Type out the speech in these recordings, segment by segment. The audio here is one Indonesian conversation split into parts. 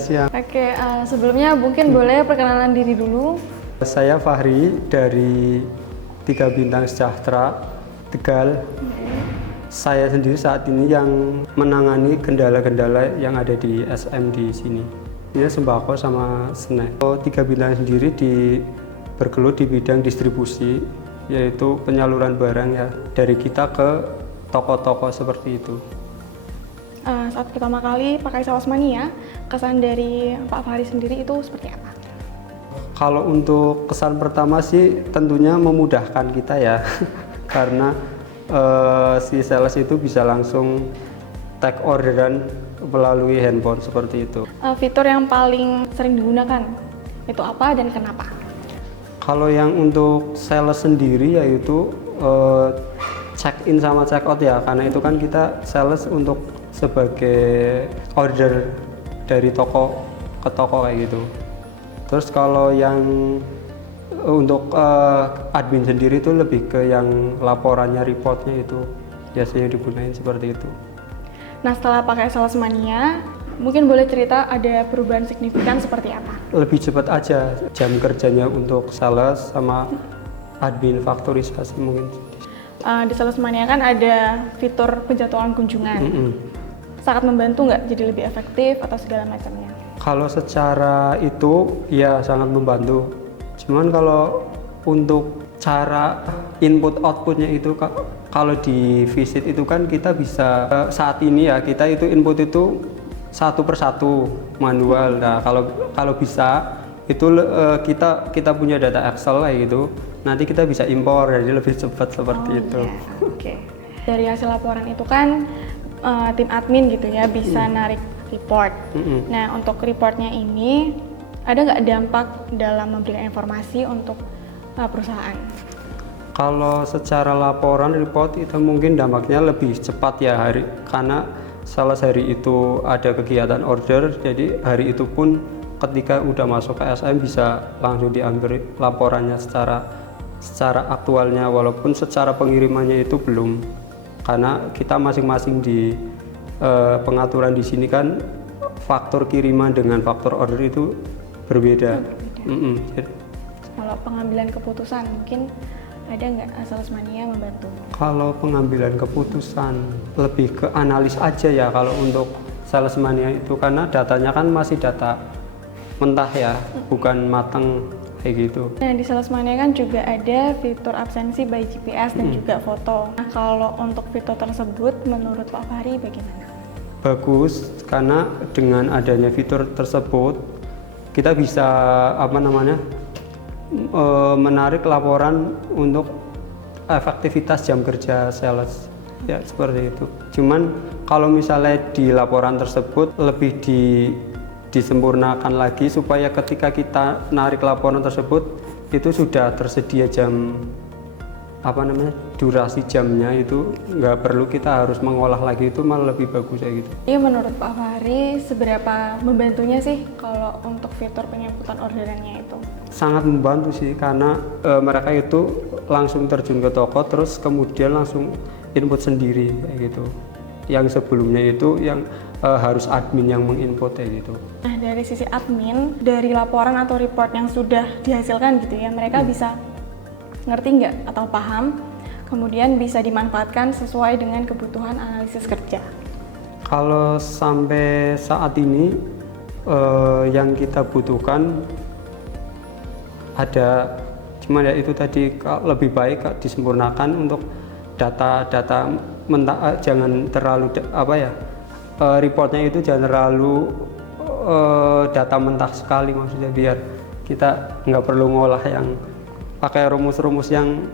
siang. Oke, sebelumnya mungkin boleh perkenalan diri dulu. Saya Fahri dari 3 Bintang Sejahtera, Tegal. Saya sendiri saat ini yang menangani kendala-kendala yang ada di SM di sini. Ini sembako sama snack. 3 Bintang sendiri bergelut di bidang distribusi, yaitu penyaluran barang ya dari kita ke toko-toko seperti itu. Saat pertama kali pakai Sales Mania, kesan dari Pak Fahri sendiri itu seperti apa? Kalau untuk kesan pertama sih tentunya memudahkan kita ya, karena si sales itu bisa langsung take orderan melalui handphone seperti itu. Fitur yang paling sering digunakan itu apa dan kenapa? Kalau yang untuk sales sendiri yaitu check in sama check out ya, karena itu kan kita sales untuk sebagai order dari toko ke toko kayak gitu. Terus kalau yang untuk admin sendiri itu lebih ke yang laporannya, reportnya itu biasanya digunakan seperti itu. Nah, setelah pakai Sales Mania, mungkin boleh cerita ada perubahan signifikan seperti apa? Lebih cepat aja jam kerjanya untuk sales sama admin faktorisasi mungkin. Di Sales Mania kan ada fitur penjadwalan kunjungan. Sangat membantu nggak jadi lebih efektif atau segala macamnya? Kalau secara itu ya sangat membantu. Cuman kalau untuk cara input outputnya itu kalau di visit itu kan kita bisa saat ini ya kita itu input itu satu persatu manual. Nah kalau bisa itu kita punya data Excel kayak gitu. Nanti kita bisa impor jadi lebih cepat seperti itu. Ya, oke. Dari hasil laporan itu kan tim admin gitu ya bisa narik report. Nah, untuk reportnya ini ada nggak dampak dalam memberikan informasi untuk perusahaan? Kalau secara laporan report itu mungkin dampaknya lebih cepat ya karena salah hari itu ada kegiatan order, jadi hari itu pun ketika udah masuk ke SM bisa langsung diambil laporannya secara aktualnya, walaupun secara pengirimannya itu belum, karena kita masing-masing di pengaturan di sini kan faktor kiriman dengan faktor order itu berbeda. Kalau pengambilan keputusan mungkin ada nggak Sales Mania membantu? Kalau pengambilan keputusan lebih ke analis aja ya kalau untuk Sales Mania itu, karena datanya kan masih data mentah ya, bukan matang kayak gitu. Nah, di Sales Mania kan juga ada fitur absensi by GPS dan juga foto. Nah, kalau untuk fitur tersebut menurut Pak Fahri bagaimana? Bagus, karena dengan adanya fitur tersebut kita bisa menarik laporan untuk efektivitas jam kerja sales ya seperti itu. Cuman kalau misalnya di laporan tersebut lebih disempurnakan lagi supaya ketika kita narik laporan tersebut itu sudah tersedia durasi jamnya, itu nggak perlu kita harus mengolah lagi, itu malah lebih bagus kayak gitu. Iya, menurut Pak Fahri seberapa membantunya sih kalau untuk fitur penginputan orderannya itu? Sangat membantu sih, karena mereka itu langsung terjun ke toko terus kemudian langsung input sendiri kayak gitu. Yang sebelumnya itu yang harus admin yang menginput kayak gitu. Nah, dari sisi admin, dari laporan atau report yang sudah dihasilkan gitu ya, mereka bisa ngerti nggak atau paham, kemudian bisa dimanfaatkan sesuai dengan kebutuhan analisis kerja. Kalau sampai saat ini yang kita butuhkan ada, cuman ya itu tadi lebih baik disempurnakan untuk data mentah, jangan terlalu reportnya itu jangan terlalu data mentah sekali, maksudnya biar kita nggak perlu ngolah yang pakai rumus-rumus yang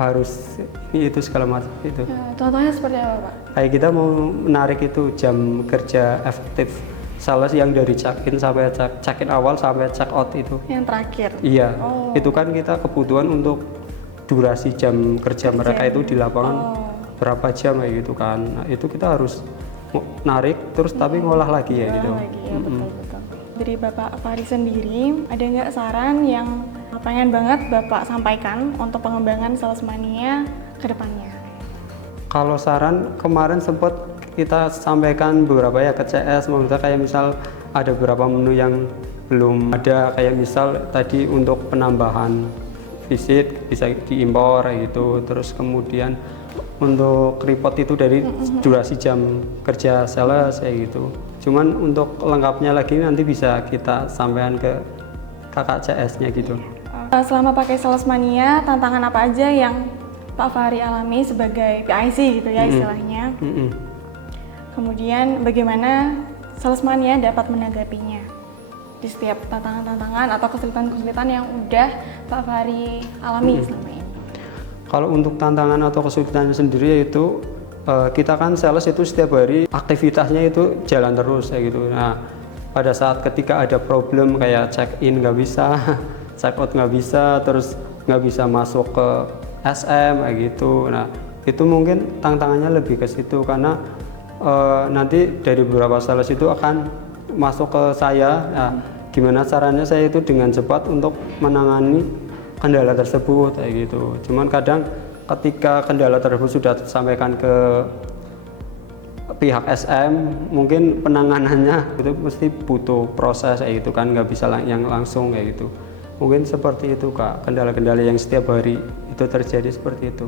harus itu segala macam itu. Contohnya seperti apa, Pak? Kayak kita mau menarik itu jam kerja efektif sales yang dari check-in sampai check-in awal sampai check-out itu. Yang terakhir? Iya, itu kan kita kebutuhan untuk durasi jam kerja mereka itu di lapangan berapa jam kayak gitu kan. Nah, itu kita harus narik terus tapi ngolah lagi ya gitu. Betul. Dari Bapak Fahri sendiri, ada nggak saran yang pengen banget Bapak sampaikan untuk pengembangan Sales Mania ke depannya? Kalau saran kemarin sempat kita sampaikan beberapa ya ke CS, maksudnya kayak misal ada beberapa menu yang belum ada, kayak misal tadi untuk penambahan visit bisa diimpor kayak gitu. Terus kemudian untuk report itu dari durasi jam kerja sales kayak gitu. Cuman untuk lengkapnya lagi nanti bisa kita sampaikan ke kakak CS-nya gitu. Selama pakai Salesmania, tantangan apa aja yang Pak Fahri alami sebagai PIC gitu ya istilahnya? Kemudian bagaimana Salesmania dapat menanggapinya di setiap tantangan-tantangan atau kesulitan-kesulitan yang udah Pak Fahri alami selama ini? Kalau untuk tantangan atau kesulitannya sendiri yaitu kita kan sales itu setiap hari aktivitasnya itu jalan terus kayak gitu. Nah, pada saat ketika ada problem kayak check in nggak bisa, check out nggak bisa, terus nggak bisa masuk ke SM kayak gitu. Nah, itu mungkin tantangannya lebih ke situ karena nanti dari beberapa sales itu akan masuk ke saya. Nah, gimana caranya saya itu dengan cepat untuk menangani kendala tersebut kayak gitu. Cuman kadang ketika kendala tersebut sudah disampaikan ke pihak SM, mungkin penanganannya itu mesti butuh proses kayak gitu kan, nggak bisa yang langsung kayak gitu. Mungkin seperti itu Kak, kendala-kendala yang setiap hari itu terjadi seperti itu.